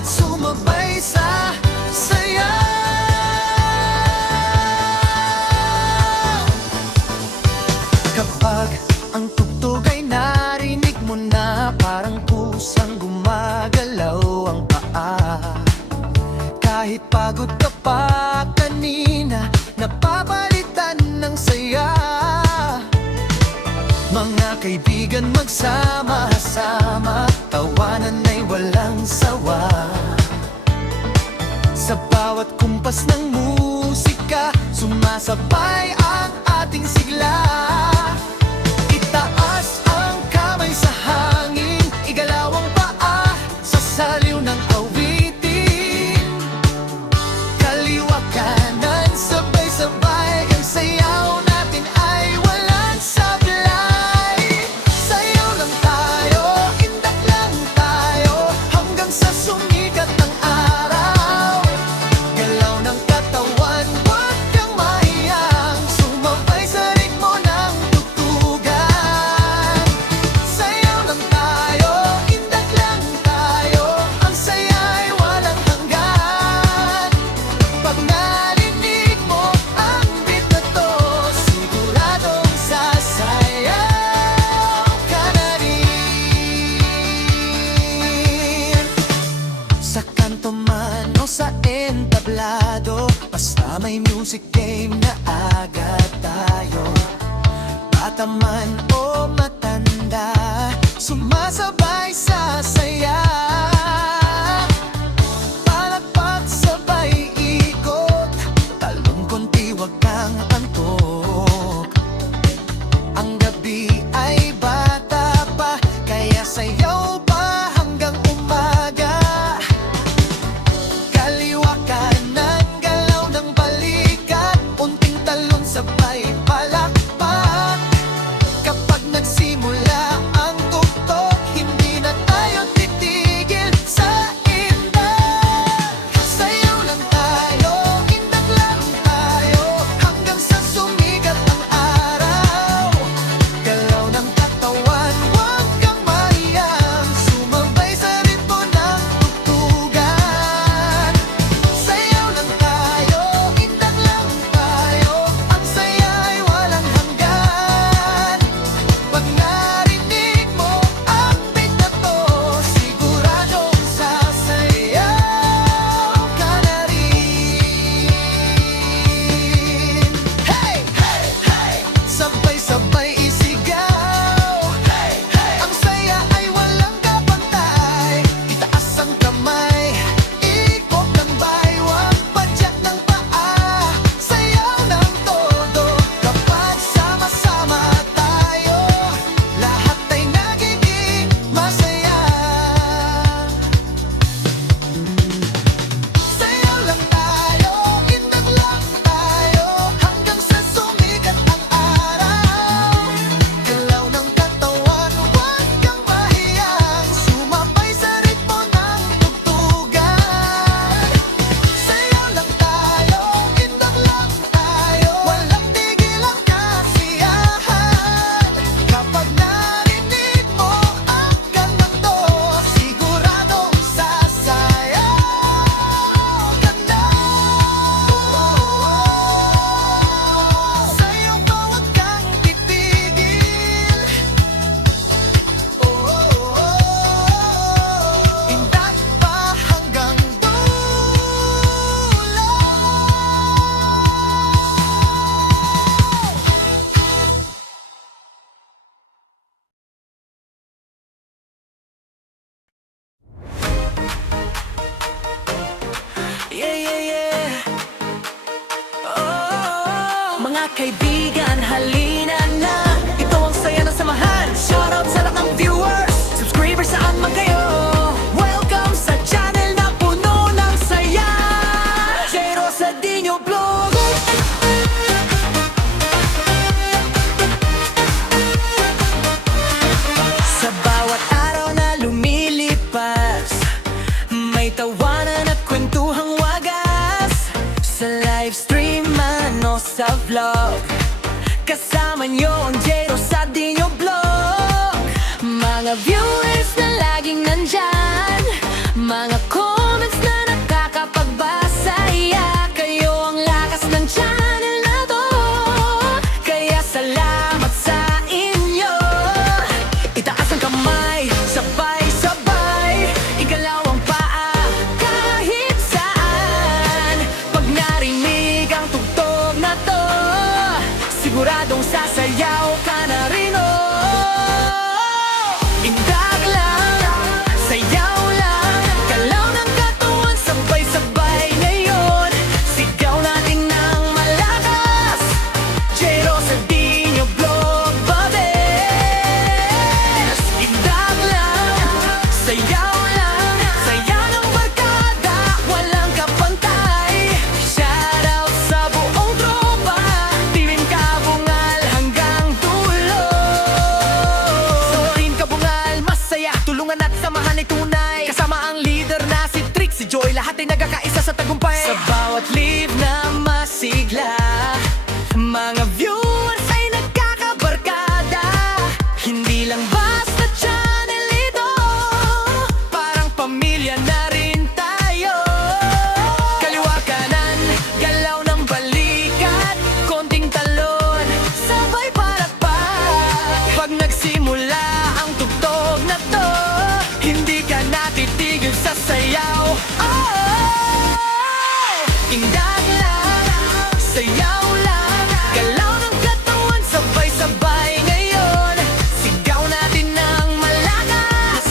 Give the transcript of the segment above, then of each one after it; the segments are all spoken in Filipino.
at sumabay sa saya. Kapag ang tugtog ay narinig mo na, parang kusang gumagalaw ang paa. Kahit pagod ka pa kanina, napapalitan ng saya. Mga kaibigan magsama-sama, tawanan ay walang sawa. Sa bawat kumpas ng musika, sumasabay ang ating sigla. Itaas ang kamay sa hangin, igalaw ang paa sa saliw ng awitin. Kaliwa kanan, sabay-sabay, ang sayaw natin ay walang sablay. Sayaw lang tayo, indak lang tayo, hanggang sa sumikat ang araw. Galaw ng katawan, huwag kang mahiyang sumabay sa ritmo ng tugtugan. Sayaw lang tayo, indak lang tayo, ang saya ay walang hanggan. Pag narinig mo ang beat na to, siguradong sasayaw ka na rin. Sa kanto man o sa entablado, basta may music game na agad tayo. Bata man o matanda, sumasabay sa saya. Palakpak sabay ikot, talong konti wag kang antok. Ang gabi ay bata pa, kaya sayaw pa hanggang umaga. Kaliwa kanan, galaw ng balikat, unting talon sabay palakpak. Kapag nagsimula ang tugtog, hindi na tayo titigil sa indak. Sayaw lang tayo, indak lang tayo, hanggang sa sumikat ang araw. Galaw ng katawan, huwag kang mahiyang sumabay sa ritmo ng tugtugan. Sayaw lang tayo, indak lang tayo, ang saya ay walang hanggan. Pag narinig mo ang beat na to, siguradong sasayaw ka na rin. Hey! Hey! Hey! Sabay-sabay isigaw. Hey! Hey! Ang saya ay walang kapantay. Itaas ang kamay, ikot ng baywang, padyak ng paa. Sayaw ng todo kapag sama-sama tayo, lahat ay nagiging masaya. Sayaw lang tayo, indak lang tayo, hanggang sa sumikat ang araw. Galaw ng katawan, huwag kang mahiyang sumabay sa ritmo ng tugtugan. Sayaw lang tayo, indak lang tayo, walang tigil ang kasiyahan. Kapag narinig mo ang kantang to, siguradong sasayaw ka na. Sayaw pa, huwag kang titigil. Indak pa hanggang dulo. Yeah, yeah, yeah. Oh, mga kaibigan, halina na. Ito ang saya ng samahan. Shoutout sa lahat ng viewers, subscribers, saan man kayo. Welcome sa channel na puno ng saya, J. Rosadinho Vlog. Sa bawat araw na lumilipas, may tawanan at kwentuhang wagas. Sa livestream man o sa vlog, kasama nyo ang J. Rosadinho Vlog. Mga viewers na laging nandyan, mga comments Siguradong sasayaw ka na rin, Indag lang, sayaw lang, galaw ng katawan, sabay-sabay ngayon. Sigaw natin ng malakas, Jero Sardinio Vlog Babes. Indag lang, sayaw lang, saya ng barkada, walang kapantay. Shoutout sa buong tropa, Team Kabungal hanggang dulo. Solohin Kabungal, masaya, tulungan at samahan ay tunay. Kasama ang leader na si Trick, si Joy, lahat ay nagkakaisa sa tagumpay. Sa bawat live na masigla, mga viewers ay nagkakabarkada. Hindi lang basta channel ito, parang pamilya na rin tayo. Kaliwa kanan, galaw ng balikat, konting talon, sabay palakpak. Pag nagsimula ang tugtog na to, hindi ka natitigil sa sayaw. Indag lang, sayaw lang, galaw ng katawan, sabay-sabay ngayon. Sigaw natin ng malakas,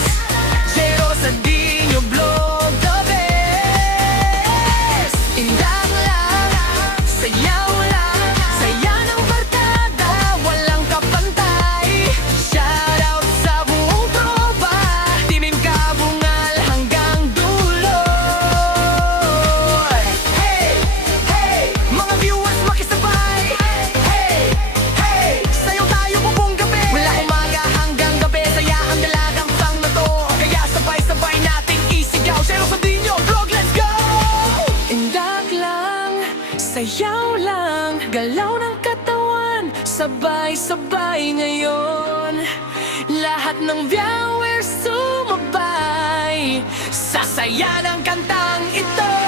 Jero Sardinio Vlog the best. Indag lang, sayaw lang, saya ng barkada, walang kapantay. Shoutout sa buong tropa, Team Kabungal hanggang dulo. Hey, hey, mga viewers makisabay. Hey, hey, sayaw tayo buong gabi. Mula umaga hanggang gabi, saya ang dalagang pang na to. Kaya sabay-sabay nating isigaw, Jero Sardinio Vlog, let's go! Indag lang, sayaw lang, galaw ng katawan, sabay-sabay ngayon. Lahat ng viewers sumabay, sasaya ng kantang ito.